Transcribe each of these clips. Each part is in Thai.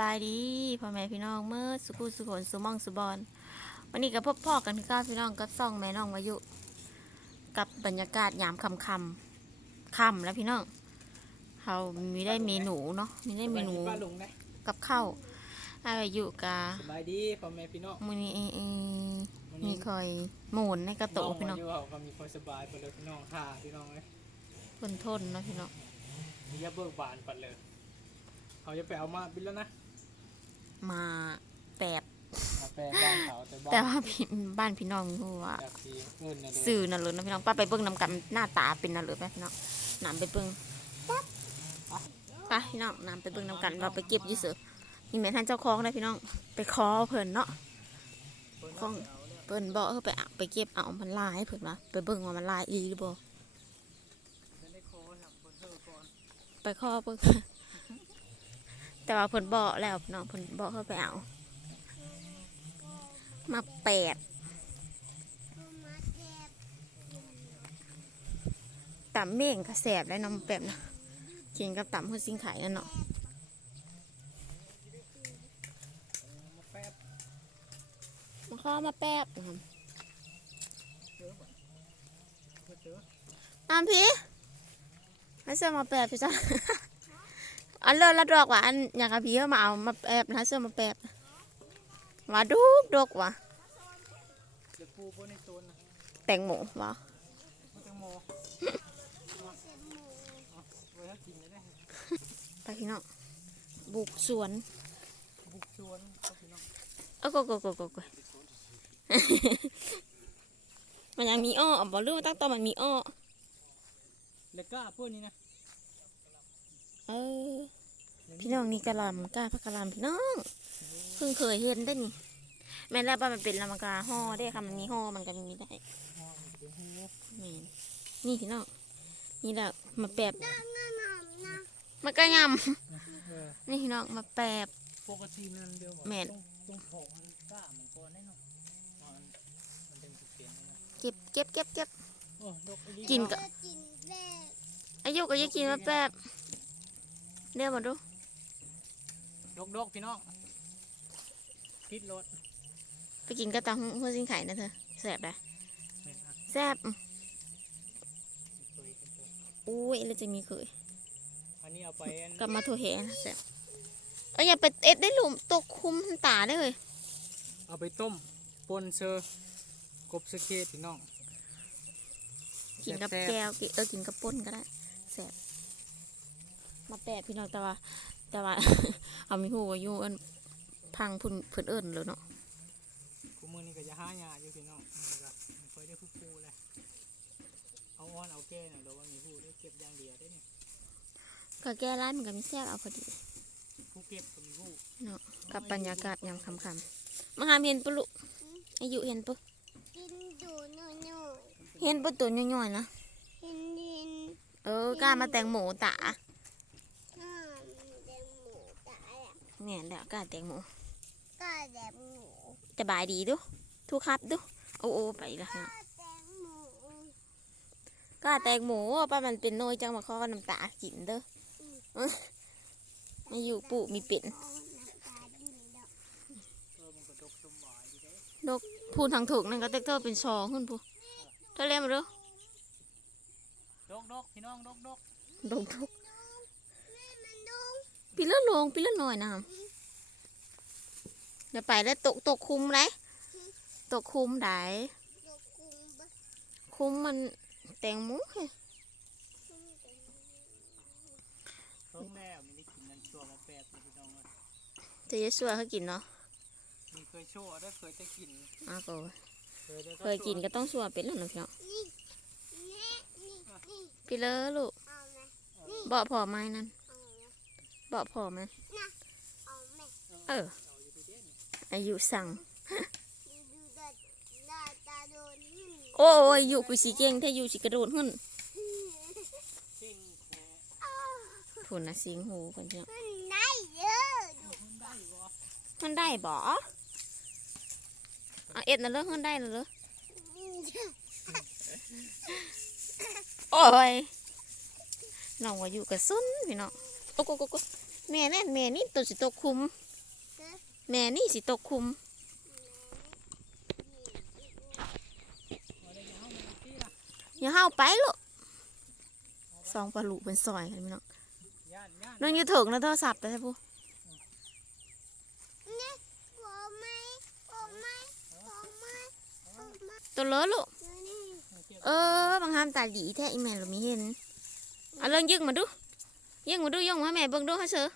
บายดีพ่อแม่พี่น้องเมื่อสุขุสุขนสุมองสุบอนวันนี้ก็พบพ่อกันคือเก้าพี่น้องกับซ่องแม่น้องวายุ กับบรรยากาศยามคำคำๆค่ำแล้วพี่น้องเขามีได้เมนูเนาะมีได้เมนูป้าลุงนะกับข้าวให้วายุกาสบายดีพ่อแม่พี่น้องมือนี้เอเอวันมีนี้คอยหมุนในกระโตะพี่น้องอยู่เขาก็มีคนสบายไปเลยพี่น้องค่ะพี่น้องเลยคนทนเนาะพี่น้องมียาเบิกบานปัดเลยเขาจะไปเอามาบินแล้วนะ มาแปบมาแปลงบ้านเขาแต่บ้านแต่ว่าพี่บ้านพี่น้องรู้ว่าจากสีเงินนะสื่อนั่นเลยนะพี่น้องป้าไปเบิ้งน้ำกันหน้าตาเป็นนั่นเลยไหมพี่น้องน้ำไปเบิ้งไปพี่น้องน้ำไปเบิ้งน้ำกันเราไปเก็บอยี่เสือนี่แม่ท่านเจ้าของเลยพี่น้องไปขอเพิ่นเนาะของเพิ่นบอกเออไปเอาไปเก็บเอามันลายเพิ่นวะไปเบิ้งว่ามันลายอีหรือบ่ไม่ได้โค้ดครับคนเธอก่อนไปขอเบิ้ง แต่ว่าเพิ่นบอแล้วน้องเพิ่นบอกเออไปเอา มาแปดตำเม่งกระแสบได้น้ำแปบนะกินกับตำหัวซิงไข่นั่นเนาะมาแปบมาข้อมาแป๊บนะครับเจอบ่เพื่อเจอน้ำพี่ไม่เสื้อมาแป๊บพี่จ้า อันเลิศละดอกว่ะอันอยากกับพี่เขามาเอามาแป๊บนะเสื้อมาแปบว่าดุกดกว่ะเดี๋ยวปูบนในโซนนะแตงโมว่ะมาแตงโมเอาไว้ให้กินเลยได้ไปพี่น้องบุกสวนบุกชวนครับพี่น้องเอ้าก็ก็ก็ก็ก็ มันยังมีอ้อบอกเรื่องว่าตั้งตอนมันมีอ้อ แล้วก็พวกนี้นะ เออ พี่น้องนี่กะหลำกล้าพักกะหลำพี่น้องเพิ่งเคยเห็นได้นี่ แม่นแล้วว่ามันเป็นลำมะกาห่อได้ค่ะมันมีห่อมันก็มีได้อ๋อเดี๋ยวหูแม่นนี่พี่น้องนี่แหละมาแปบนะมันก็ยเออำนี่พี่น้องมาแปบปกติมันเดียวแม่นต้องต้องถอกมันกล้าเหมือนก่อนแน่นอนมันมันเป็นจุดเปลี่ยนเลยนะเก็บเก็บเก็บเก็บโอ้ดอกอีกินกับจะกินแม่อายุก็ยังกินมาแปบ เดี๋ยวมาดูดอกดอกพี่น้องพิดรถไปกินกระตังหัวซิงไข่นะเธอแสบได้แม่นอะแสบเคยกันเถอะอุ้ยแล้วจะมีเคยอันนี้เอาไปอันกลับมาโทแหนะแสบเอ้ยอย่าไปเอ็ดได้หลุมตกคุมตาได้เลยเอาไปต้มปนเซอร์กบสะเกตพี่น้องกินกับแซ่บๆแก้วกินเออกินกับป่นก็ได้แสบ มาแปะพี่น้องแต่ว่า แต่ว่าเอามีหูว่าอยู่อันพังพุ่นเพิ่นเอิญเลยเนาะกูมือนี่ก็จะห้าหยาอยู่พี่น้องนี่ก็ไม่ค่อยได้พูดปูเลยเอาอ้อนเอาแก้หน่อยเดี๋ยวว่ามีผู้ได้เก็บอย่างเดียวได้นี่ก็แก้ร้านมันก็มีแซ่บเอาพอดีผู้เก็บก็มีผู้เนาะกับบรรยากาศยามค่ำๆมาหามเห็นปะลุอายุเห็นปะกินดูหน่อยหน่อยเห็นปะตัวย่อยๆนะเห็นดินเออกล้ามาแตงหมูตา ข้ามแดงหมูตายอะ เนี่ยเดี๋ยวกล้าแตงหมูก็แดงหมูจะบายดีดูทุกครับดูโอ้โอ้ไปละเนาะก็แดงหมูกล้าแตงหมูป้ามันเป็นโนยจังมาข้อน้ำตากินเด้อมาอยู่ปู่มีเป็ดโอ้น้ำตาดินดอกเออมันก็ดกสมบายดีได้พูนทางถูกนั่นก็เต็กเท่าเป็นซองขึ้นพูเท่าเรียกมาดูดกดกพี่น้องดกดกดงทุกมันดู ปีละลงปีละหน่อยนะเดี๋ยวไปแล้วตกตกคุมไรตกคุมไดดอกกุ้งบะคุมมันแตงหมูเฮ้ยกุ้งเป็นท้องแม่ไม่ได้กินนั่นชัวมาแปดเลยพี่น้องเลยจะยะสัวเขากินเนาะมีเคยโชว์ได้เคยจะกินอ้าวก็เคยได้เคยกินก็ต้องสัวเป็นแล้วนะพี่เนาะนี่แน่นี่นี่พี่เลอลูกเอาไหมเบาะพอไม้นั่น เอาไหมเบาะพอมันเอาไหมเออ อายุสั่งดูดูดาดาตาโดนหินโอ้ยอยู่กูสีเก่งถ้าอยู่สิกระโดดหุ่นเก่งแค่ผุนนะสิงหูคนเดียวมันได้เยอะหุ่นได้บ่มันได้บ่เอาเอ็ดนะเลยมันได้นะเลยโอ้ยน้องว่าอยู่กับซุนพี่น้อง โอ้โกโกโกแม่แม่แม่นี่ตัวสิตกคุมเอ๊ะแม่นี่สิตกคุมเอาได้ยังเอามาที่ละอย่าเฮาไปลูกสองปลาลูกเป็นซอยกันพี่น้องย่านย่านน้องอยู่ถึงแล้วโทรศัพท์แต่ใช่ปุ๊นี่ผมไม่ผมไม่ผมไม่ผมไม่ตัวเลิศลูกนี่เออบางฮามตาดีแท้อีแม่เราไม่เห็นเอาเรื่องยึกมาดู ยึกมาดูยงมาแม่เบิ่งดูฮะเสือ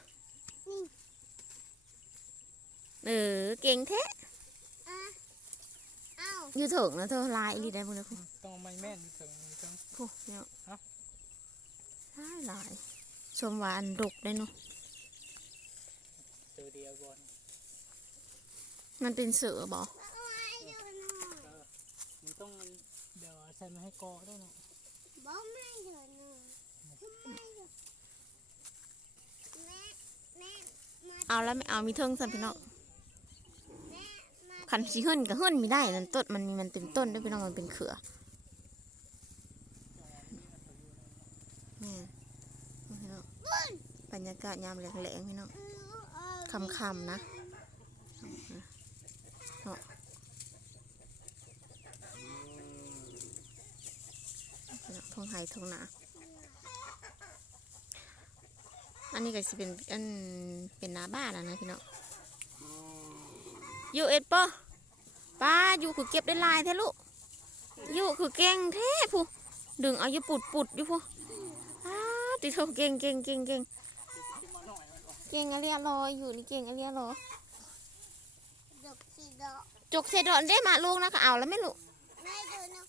เออเก่งแท้อะเอ้าอยู่ถึงแล้วเธอลายอีหลีได้บุญเลยพูต้องไม่แม่นอยู่ถึงอยู่ถึงพูเนี่ยฮะลายลายชมหวาอันดกได้เนาะเจอเดียวก่อนมันเป็นเสือบ่ไม่ดูหนูมันต้องเดี๋ยวใส่มาให้เกาะด้วยเนาะบอกไม่ดูหนูทำไมดูแม่แม่มา เอาแล้วไม่เอามีเทิงสันพี่น้องแม่มาขันสีเฮิรนกับเฮิรนไม่ได้นั่นต้นมันมีมันเป็นต้นด้วยพี่น้องมันเป็นเขือแม่พี่น้องบรรยากาศยามแหลงๆพี่น้องเออคำๆนะเนาะพี่น้องทงไฮทงหนา อันนี้ก็สิเป็นอันเป็นหนาบ้านอะนะพี่น้องอยู่เอ็ดปะป้าอยู่คือเก็บได้หลายแท้ลูกอยู่คือเก่งแท้ผู้ดึงเอาอยู่ปุดปุดๆอยู่ผู้อ้าติโทเก่งเก่งเก่งเก่งเก่งอะไรรออยู่นี่เก่งอะไรรอดอกสีดอกจกเสดอนได้มาลูกนะก็เอาแล้วไหม่ลูกแม่ดูหนู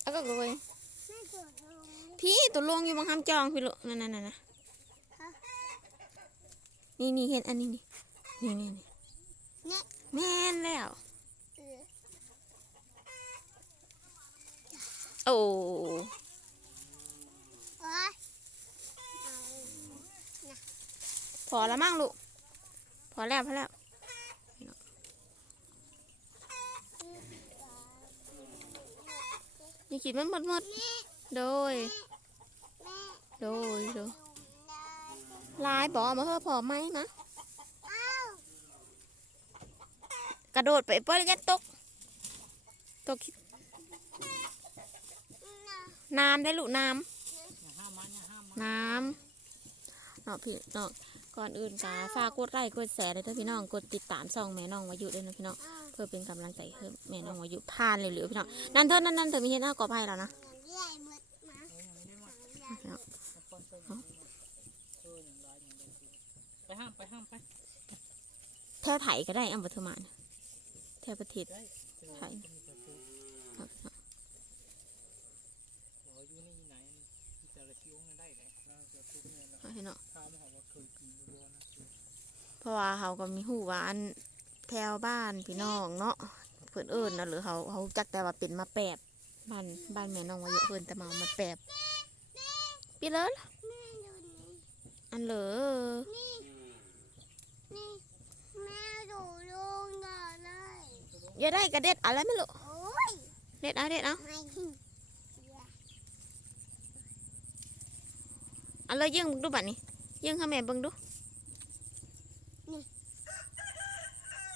เอาก็เลยแม่ดูหนู พี่ตัวลงอยู่บางคำจองพี่ลูกนั่นนั่นน่ะนะนี่นี่เห็นอันนี้นี่นี่นี่นี่แม่นแล้วโอ้พอแล้วมั่งลูกพอแล้วพอแล้วอย่าคิดมันหมดหมด โดย โดยโดยลายบอกมาเพื่อพอไหมนะกระโดดไปเปิ้ลยัดตก ตก น้ำได้ลูกน้อย่าห้ามมันอย่าห้ามมันำน้ำเนาะพี่เนาะก่อนอื่นกาฝากกดไลค์กดแชร์เลยเด้อพี่น้องกดติดตามช่องแม่น้องวายุด้วยนะพี่น้องเพื่อเป็นกำลังใจให้แม่น้องวายุผ่านเร็วๆพี่น้องนั่นเถอะนั่นนั่นเถอะมีเห็นหน้ากอไผ่แล้วนะ อออย่างไรอย่างไรไปห้ามไปห้ามไปแถวไถก็ได้อัมบัตมานแถวประเทศได้ไทยมีประตูครับขออยู่นี่ไหนมีแต่ละชิ้วนั่นได้เลยน่าจะทุกเนี่ยนะเอาให้เนาะข้าวมาบอกว่าเคยกินอยู่บ่นะเพราะว่าเขาก็มีหูว่าอันแถวบ้านพี่น้องเนาะเพื่อนเอิญนะหรือเขาเขาจักแต่ว่าเป็นมาแปบบ้านบ้านแม่น้องวายุเพื่อนแต่มาเอามาแปบพี่เลิศแม่ดูนี่ อันเหลอนี่นี่แม่ดูลุงก่อนเลยอย่าได้กระเด็ดอะไรไม่รู้โอ้ยเด็ดเอาเด็ดเอาไม่อันเลยยื่งดูบัดนี้ยื่งให้แม่เบิ่งดู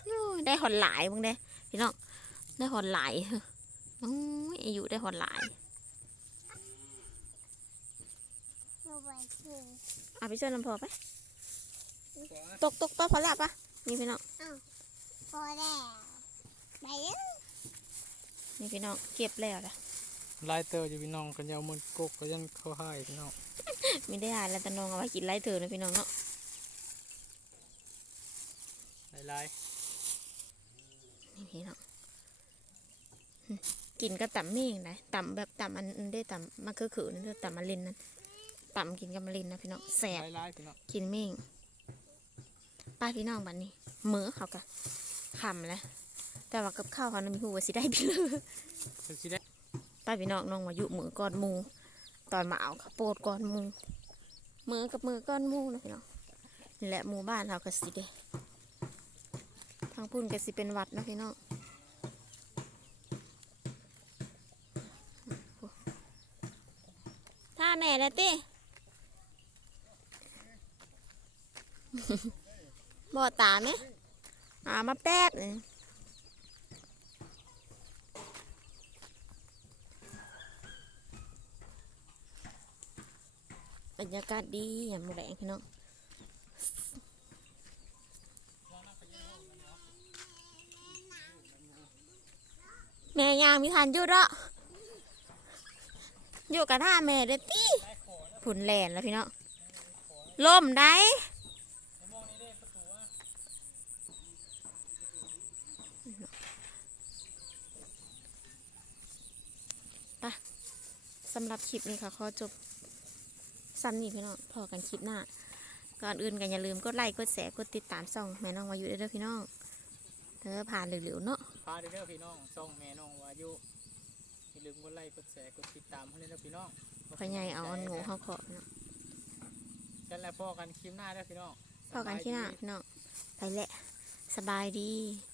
โอ้ยได้หอนหลายมึงเด้พี่น้องได้หอนหลายโอ้ยอายุได้หอนหลายดูไปคือ เอาไปช่วยลำพอไปขอตกตกตกพอแล้วปะนี่พี่น้องพอแล้วไปแล้วนี่พี่น้องเก็บแล้วละลายเตอร์อยู่พี่น้องกันยาวมันกกก็ยันเข้าให้พี่น้องไม่ได้อ่านแล้วแต่น้องเอาไว้กินไรเธอนะพี่น้องเนาะลายลายนี่พี่น้องหึกินก็ต่ำเมี่งนะต่ำแบบต่ำอันอันได้ต่ำมาคือขือนั่นเด้อต่ำมาลินนั่น ต่ำกินกับมาลินนะพี่น้องแสบลายลายพี่น้องกินเม่งป้าพี่น้องบัดนนี้มือเขากะคำแล้วแต่ว่ากับข้าวเขานะมีหัวาสิได้พี่เลยเป็นสีแดงป้าพี่น้องน้องมาอยู่มือก้อนหมูตอนมาเอาข้าวโพดก้อนหมูมือกับมือก้อนหมูนะพี่น้องนี่แหละหมู่บ้านเราก็สิเดทางพุ่นก็สิเป็นวัดนะพี่น้องถ้าแม่แล้วติ บ่ตาไหมอ่ามาแป๊บหนึงบรรยากาศดีอย่างมือแรงพี่น้องแม่ยางมีทานยุดละอยู่กับท่าแม่เด้อตีผุนแหลนแล้วพี่น้องล่มได้ มองนี่ได้ประตูว่า สำหรับคลิปนี้ค่ะขอจบซ้ำนี่พี่น้องพอกันคลิปหน้า ก่อนอื่นกันอย่าลืมกดไลค์กดแชร์กดติดตามช่องแม่น้องวายุด้วยเด้อพี่น้องเธอผ่านเหลวๆเนาะพาเด้อพี่น้องส่องแม่น้องวายุอย่าลืมกดไลค์กดแชร์กดติดตามให้เด้อพี่น้องพอใหญ่เอาอันโง่เขาขอเนาะกันแล้วพอกันคลิปหน้าเด้อพี่น้องพอกันที่หน้าพี่น้องไปแหละสบายดีส